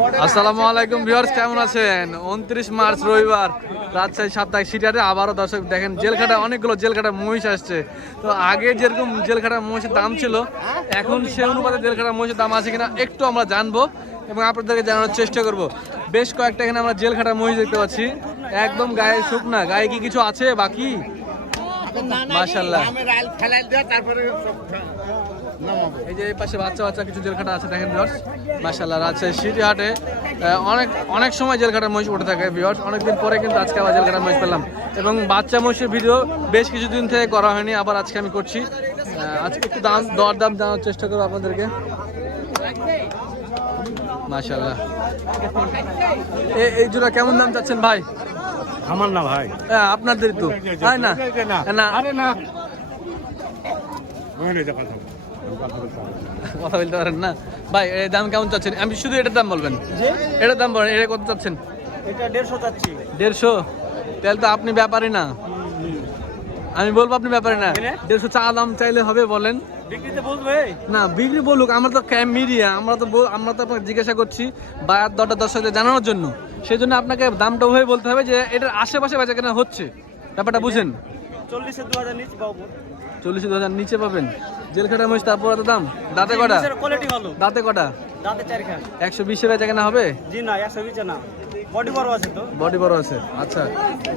আসসালামু আলাইকুম ভিউয়ার্স, কেমন আছেন? 29 মার্চ রবিবার রাজশাহী সাপ্তাহিক সিটিহাটে আবারও দর্শক দেখেন জেলখাটা অনেকগুলো জেলখাটা মহিষ আসছে। তো আগে যেরকম জেলখাটা মহিষের দাম ছিল, এখন সে অনুপাতে জেলখাটা মহিষের দাম আছে কিনা একটু আমরা জানবো এবং আপনাদেরকে জানানোর চেষ্টা করব। বেশ কয়েকটা এখানে আমরা জেলখাটা মহিষ দেখতে পাচ্ছি, একদম গায়ে শুকনা। গায়ে কি কিছু আছে বাকি? মাশাআল্লাহ। এই যে এই পাশে বাচ্চা বাচ্চা কিছু জেলখাটা আছে দেখেন ভিউয়ার্স, মাশাআল্লাহ। রাজশাহী সিটি হাটে অনেক সময় জেলখাটার মহিষ উঠে থাকে ভিউয়ার্স, অনেকদিন পরে কিন্তু আজকে আবার জেলখাটার মহিষ পেলাম এবং বাচ্চা মহিষের ভিডিও বেশ কিছুদিন থেকে করা হয়নি, আবার আজকে আমি করছি। আজকে একটু দরদাম জানার চেষ্টা করবো আপনাদেরকে। মাশাআল্লাহ। এই জোড়া কেমন দাম চাচ্ছেন ভাই? আমার না ভাই, হ্যাঁ আপনাদের তো তাই না? না আরে না, কথা বলতে পারেন না ভাই। এর দাম কেমন চাচ্ছেন? আমি শুধু এটার দাম বলবেন, এটার দাম বলেন। এটা কত চাচ্ছেন? এটা 150 চাচ্ছি। 150? তাহলে তো আপনি ব্যাপারী না, আমি বলবো আপনি ব্যাপারী না। 150 চা দাম চাইলে হবে বলেন? বিক্রিতে বলবে না, বিক্রি বলুক, আমরা তো মিডিয়া, আমরা তো আপনাকে জিজ্ঞাসা করছি বায়ার দরটা দর্শকদের জানানোর জন্য। সেই জন্য আপনাকে দামটা ওভাবে বলতে হবে যে এটার আশেপাশে বেচা কেনা হচ্ছে, ব্যাপারটা বুঝেন। 40 2000 নিচে পাবো। 40,000 নিচে পাবেন জেলখাটা মহিষ, তারপর এত দাম? দাঁতে কটা? কোয়ালিটি ভালো। দাঁতে কটা? দাঁতে 4 খান। 120 বেচা কেনা হবে? জি না, 120 না, বডি বড় আছে তো। বডি বড় আছে, আচ্ছা।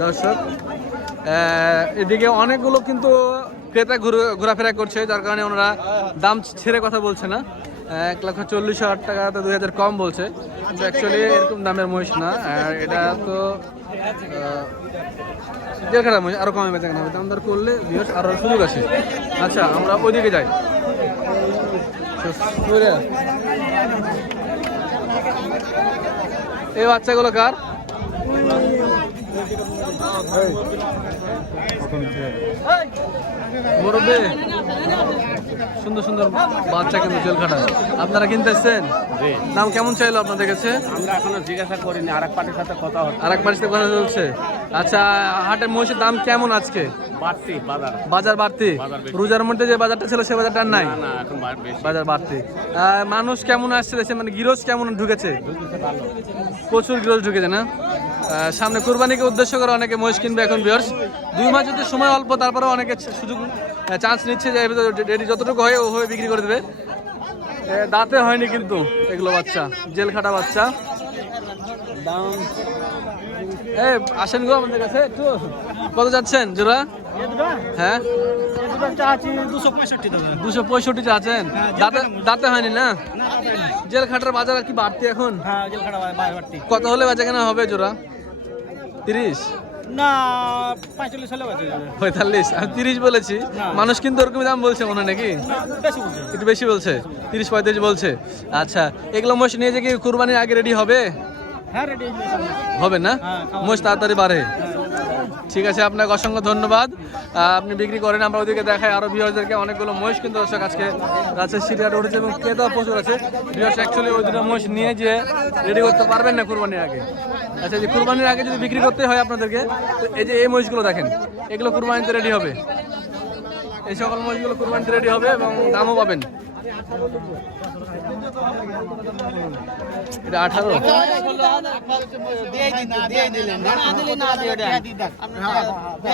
দর্শক এদিকে অনেকগুলো কিন্তু ক্রেতা ঘোরাফেরা করছে, যার কারণে ওনারা দাম ছেড়ে কথা বলছে না। 1,40,000 টাকা তো 2,000 কম বলছে, কিন্তু অ্যাকচুয়ালি এরকম দামের মহিষ না। এটা তো জেলখাটা মহিষ, আরো কমে বেচা কেনা হবে, দাম দর করলে ভিউয়ার্স আরো সুযোগ আছে। আচ্ছা আমরা ওইদিকে যাই। এই বাচ্চাগুলো কার? মুরব্বি, সুন্দর সুন্দর বাচ্চা কিন্তু জেলখাটা আপনারা কিনতেছেন? দাম কেমন চাইলো আপনাদের কাছে? আমরা এখনো জিজ্ঞাসা করিনি, আরেক পার্টির সাথে কথা হচ্ছে। আরেক পার্টির সাথে কথা চলছে। আচ্ছা, হাটের মহিষের দাম কেমন আজকে? বাড়তি বাজার বাড়তি? রোজার মধ্যে যে বাজারটা ছিল সে বাজারটা নাই, না এখন বাজার বাড়তি। মানুষ কেমন আসছে দেশে, মানে গিরোজ কেমন ঢুকেছে? প্রচুর গিরোজ ঢুকেছে না? সামনে কুরবানিকে উদ্দেশ্য করে অনেকে মহিষ কিনবে এখন ভিউয়ার্স। 2 মাস যদি সময় অল্প, তারপরে অনেকে সুযোগ চান্স নিচ্ছে যে রেডি যতটুকু হয় ওভাবে বিক্রি করে দেবে। দাঁতে হয়নি কিন্তু এগুলো বাচ্চা, জেলখাটা বাচ্চা। দাম আসেন গো আমাদের কাছে একটু। কত যাচ্ছেন জোড়া? হ্যাঁ 265 চাচ্ছেন? দাঁতে হয়নি না? জেলখাটার বাজার আর কি বাড়তি এখন? কত হলে বেচা কেনা হবে জোড়া? 30 না 45 হলে বাজে যাবে। 45? আমি 30 বলেছি, মানুষ কিন্তু ওরকমই দাম বলছে মনে হয় নাকি? একটু বেশি বলছে, 30-35 বলছে। আচ্ছা, এগুলো মোষ নিয়ে যে কি কুরবানির আগে রেডি হবে? হ্যাঁ রেডি হবে না? মোষ তাড়াতাড়ি বাড়ে। ঠিক আছে, আপনাকে অসংখ্য ধন্যবাদ, আপনি বিক্রি করেন। আমরা ওদিকে দেখাই আরো ভিউয়ারদেরকে অনেকগুলো মহিষ কিন্তু দর্শক আজকে রাজশাহী সিটি হাটে উঠেছে এবং ক্রেতা প্রচুর আছে। ভিউয়ার্স অ্যাকচুয়ালি ওই দুটো মহিষ নিয়ে যে রেডি করতে পারবেন না কুরবানির আগে। আচ্ছা, যে কুরবানির আগে যদি বিক্রি করতে হয় আপনাদেরকে, তো এই যে এই মহিষগুলো দেখেন, এগুলো কুরবানিতে রেডি হবে। এই সকল মহিষগুলো কুরবানিতে রেডি হবে এবং দামও পাবেন। এটা 18?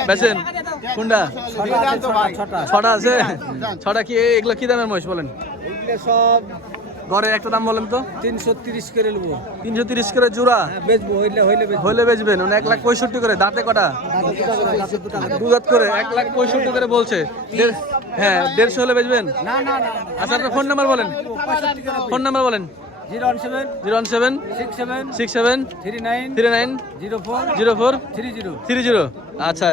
বেচেন কোনটা? 6টা আছে? 6টা কি? এগুলো কি দামের মহিষ বলেন? সব ঘরে একটা দাম বলেন তো। 330 করে নেবো। 330 করে জোড়া বেচবো, হইলে বেচবেন। 1,65,000 করে। দাঁতে কটা? 2 দাঁত করে 1,65,000 করে বলছে। হ্যাঁ 150 হলে বেচবেন? আচ্ছা, আপনার ফোন নাম্বার বলেন। ফোন নাম্বার বলেন। 017 67 39 04 30। আচ্ছা,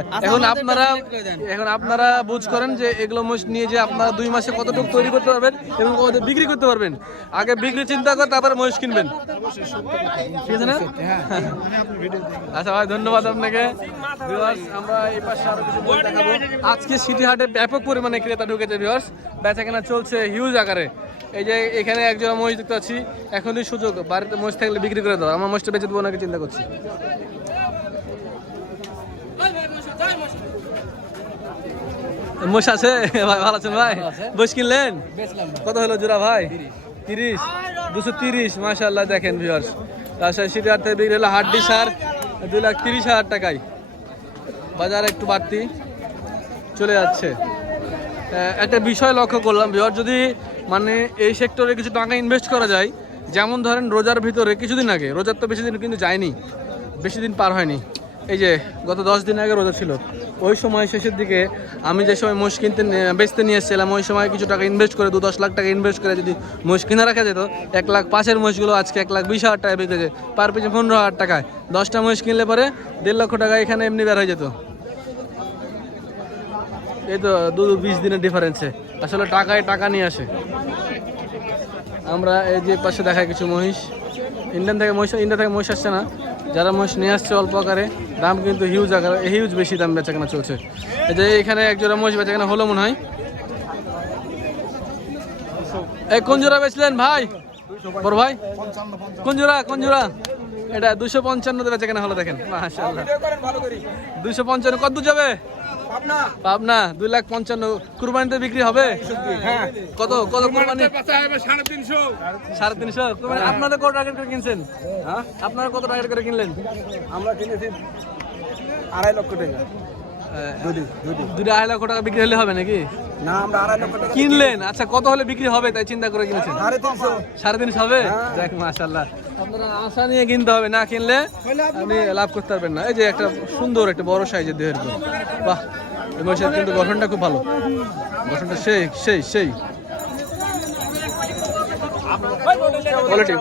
এখন আপনারা বুঝ করেন যে এগুলো মোষ নিয়ে যে আপনারা 2 মাসে কতটুকু তৈরি করতে পারবেন এবং কত বিক্রি করতে পারবেন। আগে বিক্রি চিন্তা করে তারপরে মহিষ কিনবেন, ঠিক আছে না? আচ্ছা ভাই, ধন্যবাদ আপনাকে। ভিউয়ার্স, আমরা এই পাশে আরো কিছু বই দেখাবো। আজকে সিটি হাটে ব্যাপক পরিমাণে ক্রেতা ঢুকেছে ভিউয়ার্স, বেচা কেনা চলছে হিউজ আকারে। এই যে এখানে একজন মহিষ দেখতে পাচ্ছি, এখনই সুযোগ, বাড়িতে মহিষ থাকলে বিক্রি করে দাও। আমার মহিষটা বেঁচে দেবো নাকি চিন্তা করছি। মহিষ আছে ভাই? ভালো আছেন ভাই? মহিষ কিনলেন? কত হলো জোড়া ভাই? 30, 230 মাশাআল্লাহ। দেখেন ভিউয়ার্স, রাজশাহী সিটি হাট থেকে বিক্রি হলো হাড্ডি সার 2,30,000 টাকায়। বাজার একটু বাড়তি চলে যাচ্ছে। একটা বিষয় লক্ষ্য করলাম ভিউয়ার, যদি মানে এই সেক্টরে কিছু টাকা ইনভেস্ট করা যায়, যেমন ধরেন রোজার ভিতরে কিছুদিন আগে, রোজার তো বেশি দিন কিন্তু যায়নি, বেশি দিন পার হয়নি, এই যে গত 10 দিন আগে রোজা ছিল, ওই সময় শেষের দিকে আমি যে সময় মোষ কিনতে বেচতে নিয়ে এসেছিলাম, ওই সময় কিছু টাকা ইনভেস্ট করে 2-10 লাখ টাকা ইনভেস্ট করে যদি মোষ কিনে রাখা যেত, 1,05,000 মোষগুলো আজকে 1,20,000 টাকায় বিক্রি, পার পিছনে 15,000 টাকায় 10টা মোষ কিনলে পরে 1.5 লক্ষ টাকা এখানে এমনি বের হয়ে যেত। এই তো 20 দিনের ডিফারেন্সে আসলে টাকায় টাকা নিয়ে আসে। আমরা এই যে পাশে দেখায় কিছু মহিষ, ইন্ডিয়া থেকে মহিষ আসছে না, যারা মহিষ নিয়ে আসছে অল্প আকারে, দাম কিন্তু হিউজ বেশি দাম বেচাকেনা চলছে। এই যে এখানে এক জোড়া মহিষ বেচাকেনা হলো মনে হয়। এই কোন জোড়া বেচলেন ভাই? বড় ভাই কোন জোড়া? এটা 255 বেচাকেনা হলো, দেখেন মাশাআল্লাহ। 255 কত যাবে? পাবনা 2,55,000 কুরবানিতে বিক্রি হবে। কত কুরবানি? 350 কুরবানি। আপনাদের কত টার্গেট করে কিনছেন? আপনারা কত টার্গেট করে কিনলেন? আমরা কিনেছি 2.5 লক্ষ টাকা। 2.5 লক্ষ টাকা বিক্রি হলে হবে নাকি? না, আমরা 2.5 লক্ষ টাকা কিনলেন। আচ্ছা, কত হলে বিক্রি হবে তাই চিন্তা করে কিনেছেন? 350। 350 হবে? দেখ মাশাআল্লাহ, আপনারা আশা নিয়ে কিনতে হবে, না কিনলে আপনি লাভ করতে পারবেন না। এই যে একটা সুন্দর একটা বড় সাইজের দেহের গরু, বাহ, এই মহিষের কিন্তু গঠনটা খুব ভালো, গঠনটা সেই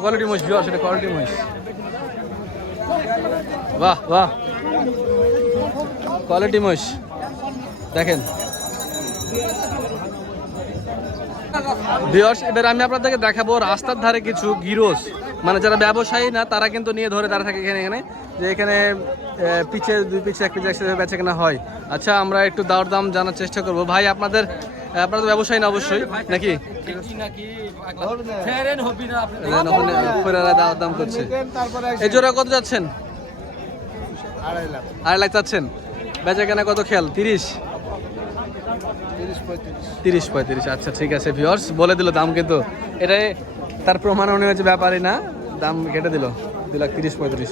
কোয়ালিটি মহিষ, সেটা কোয়ালিটি মহিষ, বাহ কোয়ালিটি মহিষ। দেখেন ভিউয়ার্স, এবার আমি আপনাদেরকে দেখাবো রাস্তার ধারে কিছু গিরোজ, মানে যারা ব্যবসায়ী না তারা কিন্তু নিয়ে ধরে দাঁড়া থাকে এখানে যে এখানে দুই পিছে এক পিছে একসাথে বেচা কেনা হয়। আচ্ছা, আমরা একটু দাওর দাম জানার চেষ্টা করব। ভাই আপনারা তো ব্যবসায়ী না অবশ্যই নাকি? দাওর দাম করছে। এই জোড়া কত যাচ্ছেন? 2.5 লাখ চাচ্ছেন। বেচা কেনা কত খেয়াল? 30-35। আচ্ছা ঠিক আছে ভিউয়ার্স, বলে দিল দাম, কিন্তু এটাই তার প্রমাণ মনে হচ্ছে ব্যাপারই না, দাম কেটে দিল 2,30-35।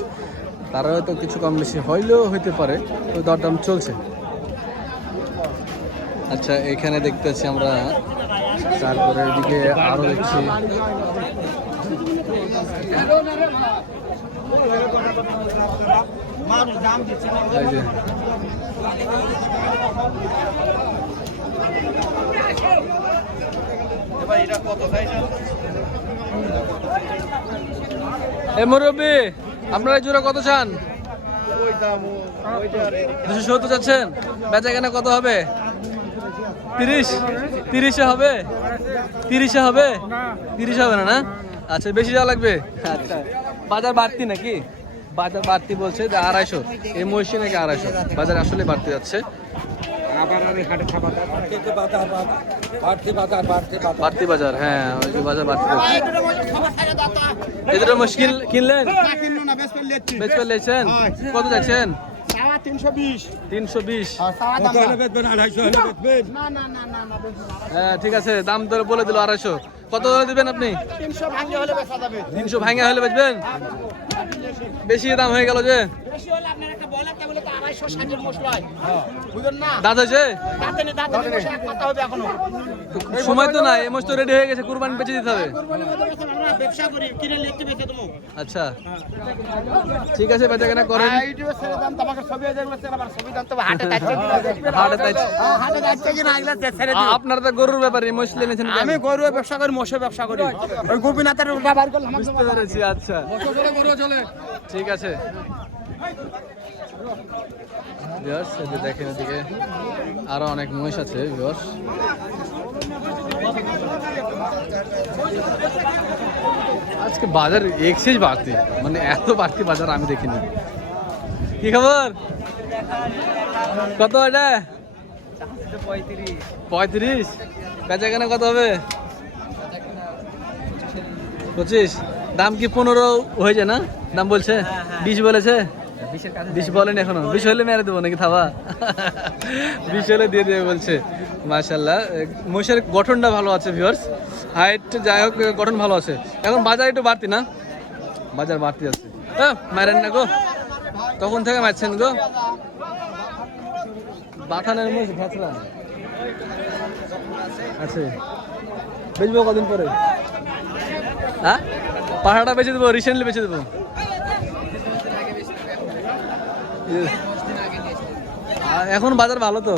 তারা হয়তো কিছু কম বেশি হইলেও হইতে পারে, তো দরদাম চলছে। আচ্ছা, এখানে দেখতে পাচ্ছি আমরা, তারপরে এদিকে আরো দেখছি এই যে মুরব্বী, আপনারা জোড়া কত চান? 270 চাচ্ছেন। বেচা কেনা কত হবে? 30 হবে? 30 হবে? 30 হবে না? আচ্ছা, বেশি যাওয়া লাগবে। আচ্ছা, বাজার বাড়তি নাকি? বাজার বাড়তি বলছে যে 250, এই মহিষে নাকি 250, বাজার আসলে বাড়তে যাচ্ছে। বাড়তি বাজার, হ্যাঁ, ওই যে বাজার বাড়তি। এই দুটো মুশকিল কিনলেন? বেচ ফেলেছেন? কত যাচ্ছেন? 320। হ্যাঁ ঠিক আছে, দাম ধরে বলে দিল 250। কত ধরে দিবেন আপনি? 300 ভাঙা হলে বেচবেন? বেশি দাম হয়ে গেল যে। দাঁত হয়েছে? সময় তো নাই, এই মাস তো রেডি হয়ে গেছে, কুরবানি বেঁচে দিতে হবে। আচ্ছা ঠিক আছে, বেচা কেনা করেন। আপনারা তো গরুর ব্যাপারে মহিষ এনেছেন। আমি গরু ব্যবসা করি, মোষের ব্যবসা করি, ওই গোপীনাথের বুঝতে পেরেছি। আচ্ছা ঠিক আছে ভিউয়ার্স, দেখেন এদিকে আরো অনেক মহিষ আছে ভিউয়ার্স। আজকে বাজার এক্সেস বাড়তি, মানে এত বাড়তি বাজার আমি দেখিনি। কি খবর? কত এটা? 35। বেচা কেনা কত হবে? 25। দাম কি 15 হয়েছে না? দাম বলছে 20 বলেছে। 20 বলেন এখনো? 20 হলে মেরে দেবো নাকি থাবা? 20 হলে দিয়ে দেবে বলছে। মাশাআল্লাহ, মহিষের গঠনটা ভালো আছে ভিউয়ার্স। হাইট যাই হোক গঠন ভালো আছে। এখন বাজার একটু বাড়তি না? বাজার বাড়তি আছে। মারেন না গো, তখন থেকে মারছেন গো। বাথানের মুখ ভেতরা আছে, বেচবো কদিন পরে? হ্যাঁ, পাহাড়টা বেচে দেবো, রিসেন্টলি বেচে দেবো। এখন বাজার ভালো তো,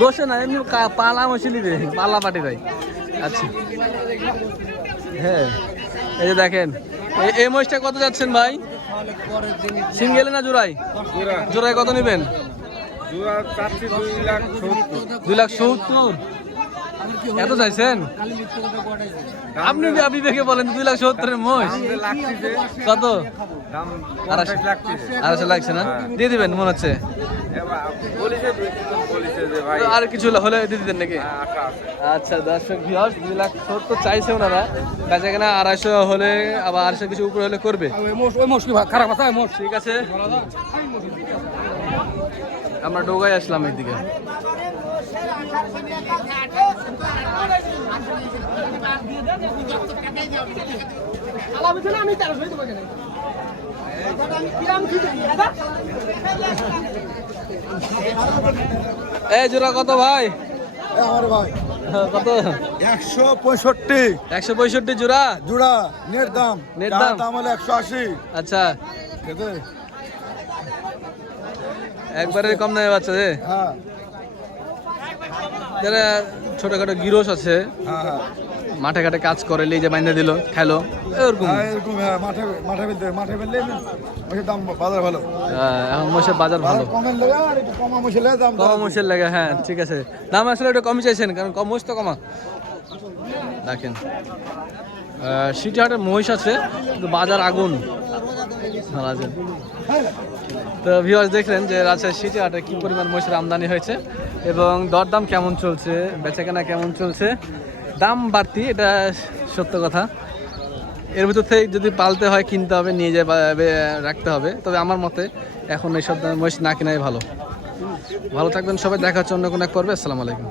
বসে না এমনি পালা মশলি রে, পালা পাটি ভাই। আচ্ছা হ্যাঁ, এই যে দেখেন এই মহিষটা কত যাচ্ছেন ভাই? সিঙ্গেলে না জোড়াই? জোড়াই কত নেবেন? 2,70,000। এত চাইছেন আপনি? বিবেকে বলেন 2,70,000 মহিষ কত? 2,500 লাগছে না? দিয়ে দিবেন মনে হচ্ছে। আর কিছু হলে দিয়ে দিতেন নাকি? আচ্ছা দর্শক ভিউয়ার্স, 2,70,000 চাইছে ওনারা, কাছে কিনা 250 হলে আবার 250 কিছু উপরে হলে করবে। ঠিক আছে, আমরা ডোগাই আসলাম এইদিকে। এই জোড়া কত ভাই? আমার ভাই কত? 165 165 জোড়া? জোড়া নেট দাম। নেট যার দাম? দাম হলো 180। আচ্ছা, খেতে একবারে কম নেই বাচ্চা রে। হ্যাঁ যারা ছোটখাটো গিরস আছে, হ্যাঁ মাঠে ঘাটে কাজ করে, এই যে বাইন্দা দিল খাইলো এরকম। হ্যাঁ এরকম। হ্যাঁ মাঠে ফেললে ওই দাম বাজার ভালো। এখন মোষের বাজার ভালো, কমের লাগে আর একটু কমা মশলে দাম কমা মোষের লাগে। হ্যাঁ ঠিক আছে, দাম আসলে একটু কমই চাইছেন, কারণ কম মোষ তো কমা। দেখেন সিটি হাটের মহিষ আছে কিন্তু বাজার আগুন। তো ভিউয়ার্স দেখলেন যে রাজশাহী সিটি হাটে কি পরিমাণ মহিষের আমদানি হয়েছে এবং দরদাম কেমন চলছে, বেচাকেনা কেমন চলছে। দাম বাড়তি, এটা সত্য কথা। এর ভিতর থেকে যদি পালতে হয়, কিনতে হবে, নিয়ে যায় রাখতে হবে। তবে আমার মতে এখন এইসব মহিষ না কেনাই ভালো। ভালো থাকবেন সবাই, দেখা হচ্ছে অন্য কোনো এক পর্বে। আসসালামু আলাইকুম।